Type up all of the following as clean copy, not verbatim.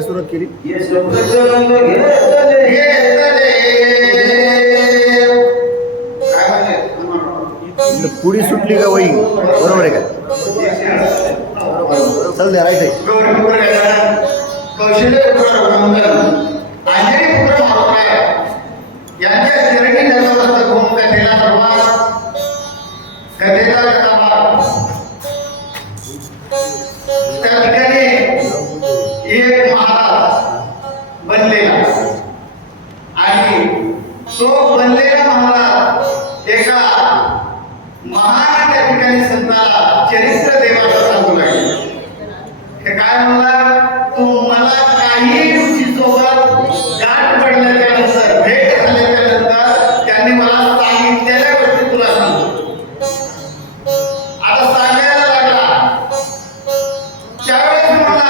सुरुवात केली. पुढी सुटली का वही बरोबर आहे का? चल द्या राईट आहे. एक महाराज बनलेला आणि तो बनलेला महाराज एका महान त्या ठिकाणी संताला चरित्र देवाचं सांगू लागले. हे काय म्हणला, तू मला काही रुचीसोबत गाठ पडल्यानंतर भेट झाल्यानंतर त्यांनी मला सांगितलेल्या गोष्टी तुला सांगतो. आता सांगायला लागला त्यावेळेस मला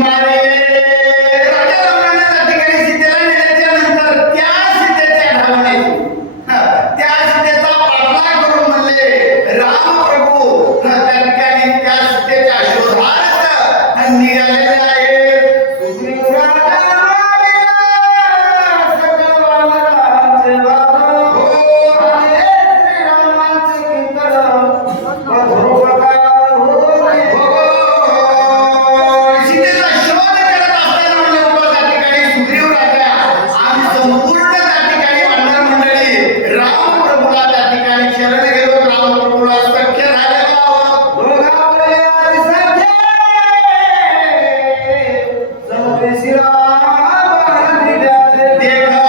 मारे राजा रावणाने त्या ठिकाणी सीतेला नेल्याच्या नंतर त्या सीतेच्या धावण्याची त्या सीतेचा पाठलाग करून म्हणले राम प्रभू त्या ठिकाणी त्या सीतेच्या शोधार्थ निघालेले आहेत. सुग्रीव राजा सकल वानरांचे बाबा हो आणि श्रीरामांचे कीर्तन मधुरपकार होते. सीतेचा शोध करत असताना म्हणजे बाबा त्या ठिकाणी सुग्रीव राजा आणि संपूर्ण त्या ठिकाणी वानर मंडळी राम प्रभूला त्या ठिकाणी शरण गेलो. राम प्रभूला सख्य झालेलो आहोत. दोघांकडे आधी सख्य समोर श्रीराम दिल्याचे देखा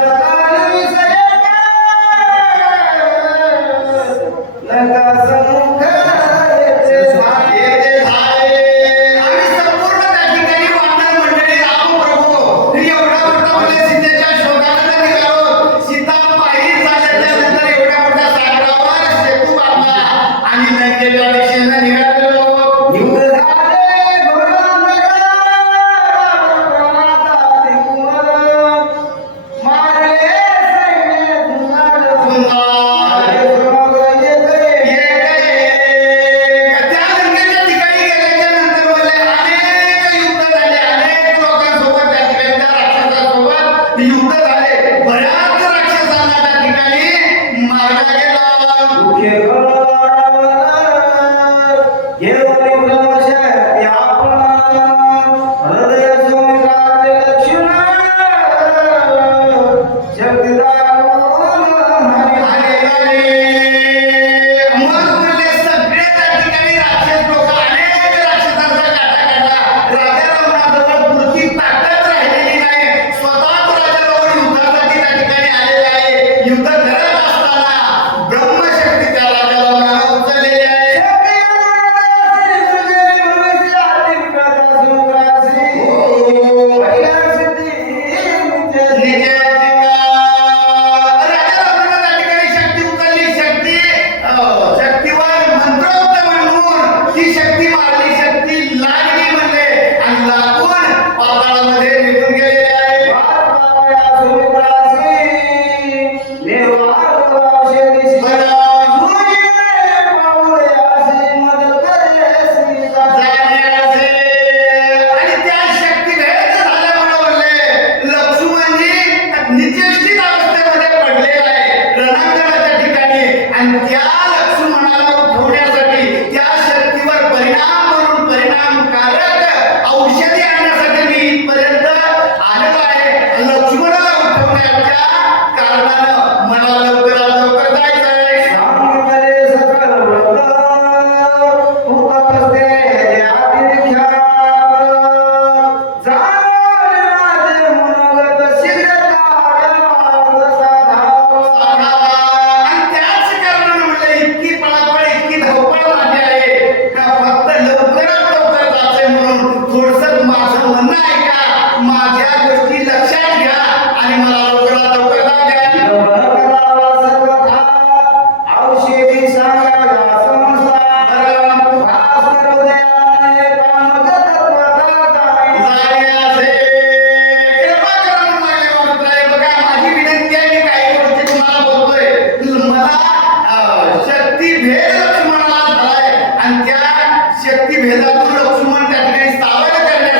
जताल विसरे लंका समुख येते झाले. आम्ही संपूर्ण त्या ठिकाणी वानर मंडळी राम प्रभू एवढा मोठा म्हणजे सीतेच्या शोधाला निघालो. सीता पायी झाल्याच्या नंतर एवढ्या मोठ्या सागरावर सेतू बांधला आणि लंकेच्या दिशेने निघालेलो. युद्ध झाले घोरंदाज दिकुमल मारले सैन्य धुंदाळ धुंदाळ समग्र येते. त्या लंकेच्या ठिकाणी गेल्याच्या नंतर बोलले अनेक युद्ध झाले. अनेक लोकांसोबत त्या ठिकाणी त्या राक्षसांसोबत युद्ध झाले. बऱ्याच राक्षसांना त्या ठिकाणी मारला गेला. मुख्य युद्ध करत असताना ब्रह्मशक्ती त्या राजाला उचललेली आहे. शक्तीवर मंत्रोक्त म्हणून ती शक्ती मारली. शक्ती लागली म्हणले आणि लागून पाताळामध्ये निघून गेलेले आहे. आणि त्या शक्ती भेद झाल्यामुळे बोलले लक्ष्मणजी निचेष्टित अवस्थेमध्ये पडलेला आहे रणांगणाच्या ठिकाणी आणि त्या लक्ष्मणाला उठवण्यासाठी त्या शक्तीवर परिणाम करून परिणामकारक औषधी आणण्यासाठी मी इथपर्यंत आलेलो आहे. लक्ष्मणाला उठवण्याच्या कारणानं मला लवकरात लवकर जायचं आहे. आणि त्याच कारणानं म्हटलं इतकी पळापळ इतकी धावपळ माझी आहे का फक्त लवकरात लवकर जायचंय म्हणून थोडंसं माझं म्हणणं आहे का माझ्या गोष्टी लक्षात घ्या आणि मला लवकरात लवकर जाऊ द्या. औषधी सांगायला माझी विनंती आहे. मी काही गोष्टी तुम्हाला बोलतोय. मला शक्ती भेद लक्ष्मणाला झालाय आणि त्या शक्ती भेदातून लक्ष्मण त्या ठिकाणी सावध करण्यासाठी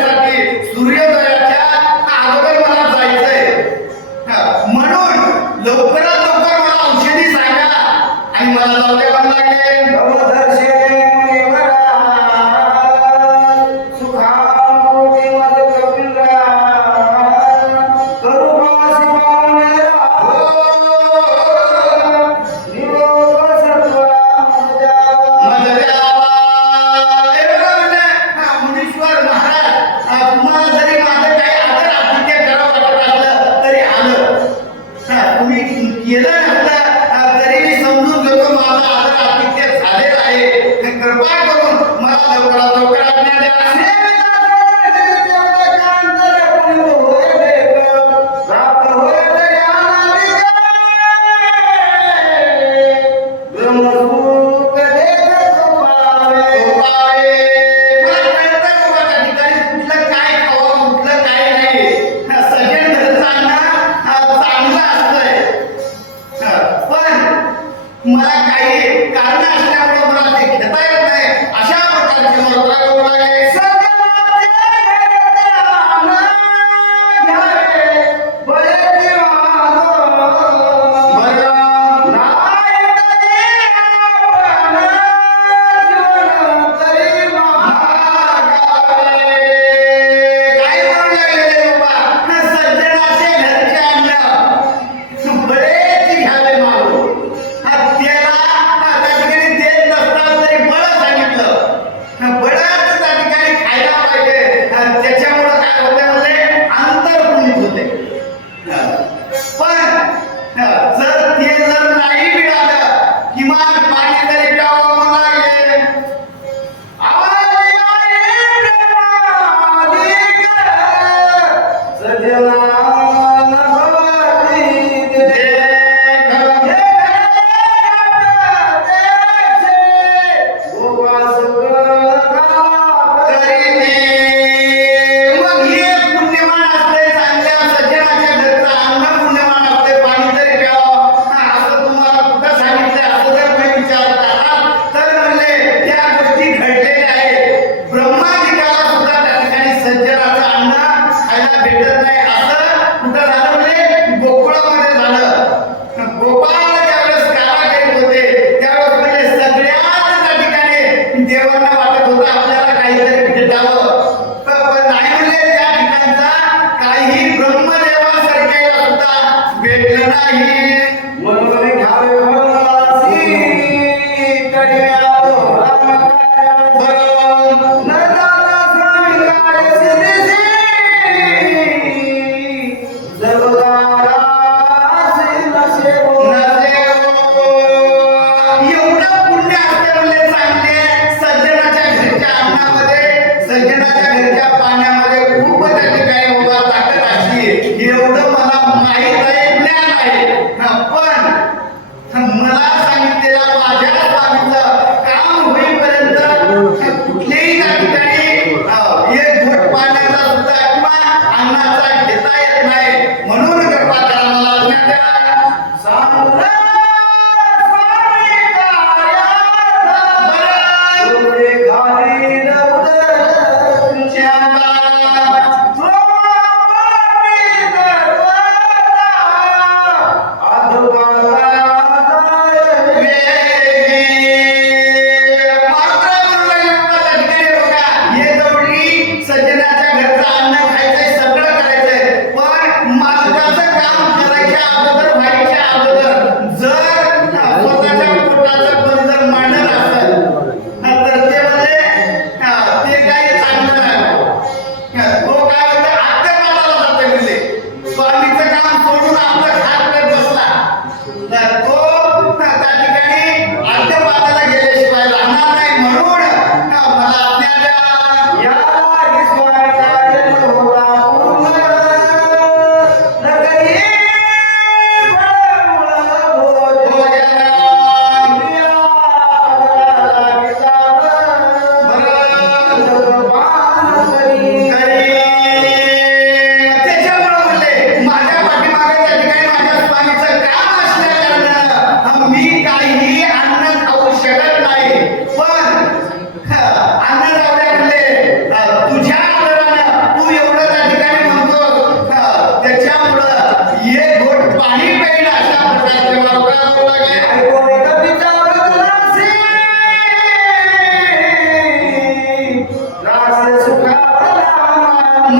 मी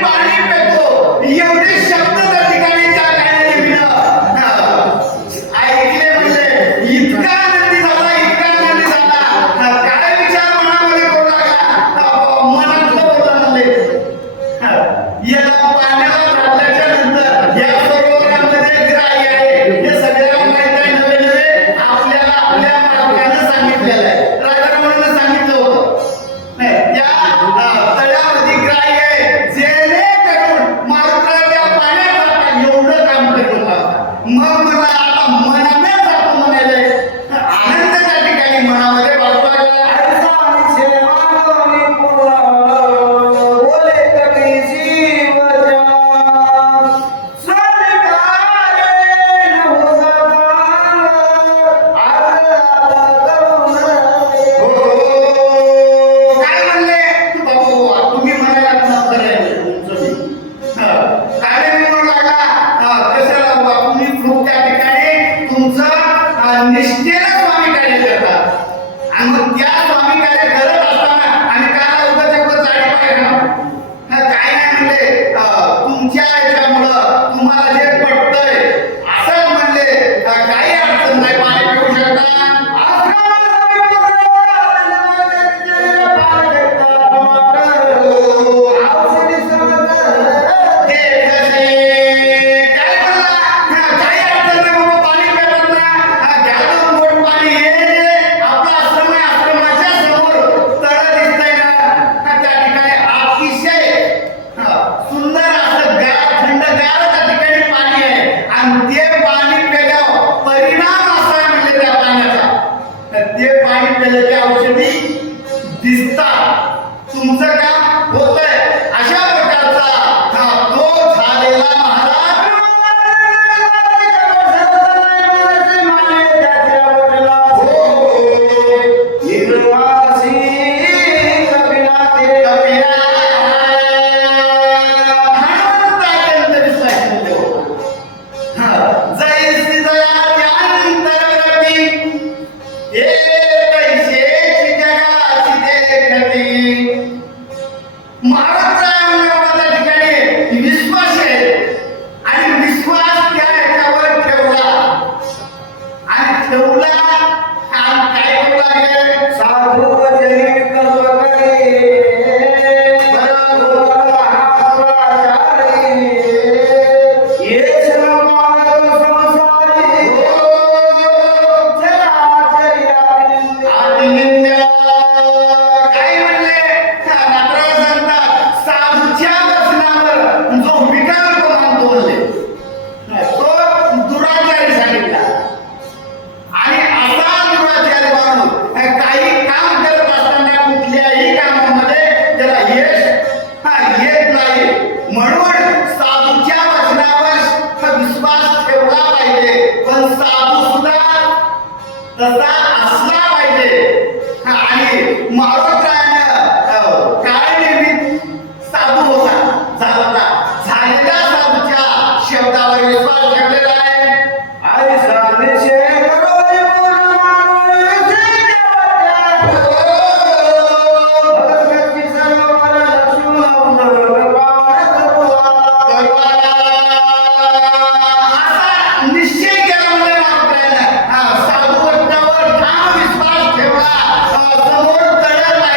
पाणी पितो एवढे शब्द त्या ठिकाणी त्या गाण्याने ऐकले म्हणले इतका आनंदी झाला काय विचार मनामध्ये करू लागला मनातलं बोलला म्हणले याला पाण्याला घातल्याच्या नंतर या सरोवरामध्ये ग्राही आहे हे सगळ्याला माहित आहे नवे आपल्याला आपल्या मालकानं सांगितलेलं आहे राजारामानं सांगितलं होतं नाही त्या तळ्यामध्ये ग्राही आहे जेणेकरून मालकाला त्या पाण्यात जाता एवढं काम करत होता मग मला आता मनाने जातो म्हणाले आनंद त्या ठिकाणी मनामध्ये वाटू लागला काय म्हणले बाबू तुम्ही म्हणाला ना काय मी म्हणू लागला कशाला बाबा तुम्ही खूप त्या ठिकाणी तुमचं निष्ठेनं स्वामी कार्य करतात आणि मग त्या स्वामी कार्य करत असताना आणि काय उगाच जाडी पाहिजे काय नाही म्हणले तुमच्या याच्यामुळं तुम्हाला जे पटतंय असंच म्हणले काही अडचण नाही पाणी पिऊ शकता ते पाणी प्यायल्याच्या औषधी दिसतात तुमचं काम होतंय अशा प्रकारचा तो झालेला महाराज महाराष्ट्राच्या ठिकाणी विश्वास आहे आणि विश्वास त्या ह्याच्यावर ठेवला आणि ठेवला आणि काय करू लागेल साधू तसा असला पाहिजे आणि महाराष्ट्रानं काय नेहमी साधू होता झालेल्या साधूच्या शब्दावर विश्वास ठेवलेला आहे आणि निश्चय केला म्हणजे महाराष्ट्रानं साधू समोर तळ्यात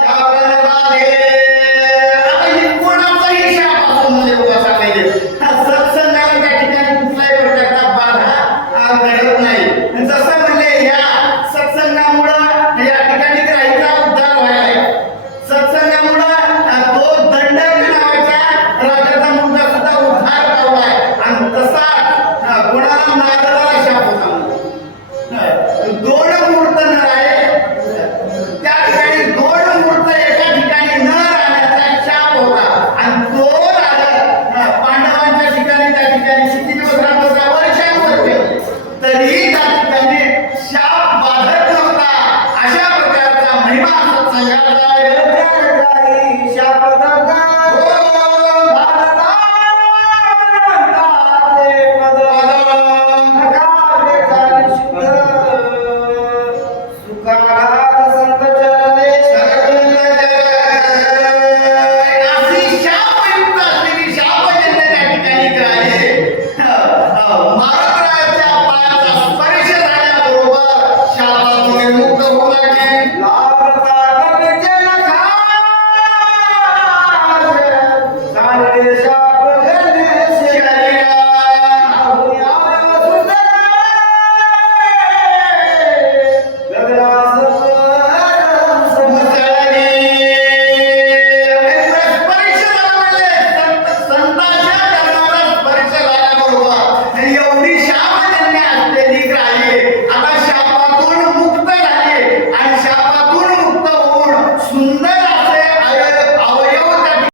शापाने आता हे कोणाचाही शाप असो मध्ये उभा सांगायचे सत्संगाला त्या ठिकाणी कुठल्याही प्रकारचा बाधा घडत नाही. जसं म्हणले या सत्संगामुळं या ठिकाणी ग्राहीचा उद्धार व्हायला, सत्संगामुळं तो दंडक नावाच्या राजाचा मुलगा सुद्धा उद्धार पावलाय. आणि तसा कोणाला नारदाला शाप होता. दोन मूर्त नर आहे, त्या ठिकाणी दोन मूर्त एका ठिकाणी न राहण्याचा शाप होता. आणि तो राजा पांडवांच्या ठिकाणी त्या ठिकाणी किती दिवस राहत होता? वर्षानुवर्षे. तरी त्या ठिकाणी शाप बाधत नव्हता. अशा प्रकारचा महिमा सत्संगाचा आहे. शाप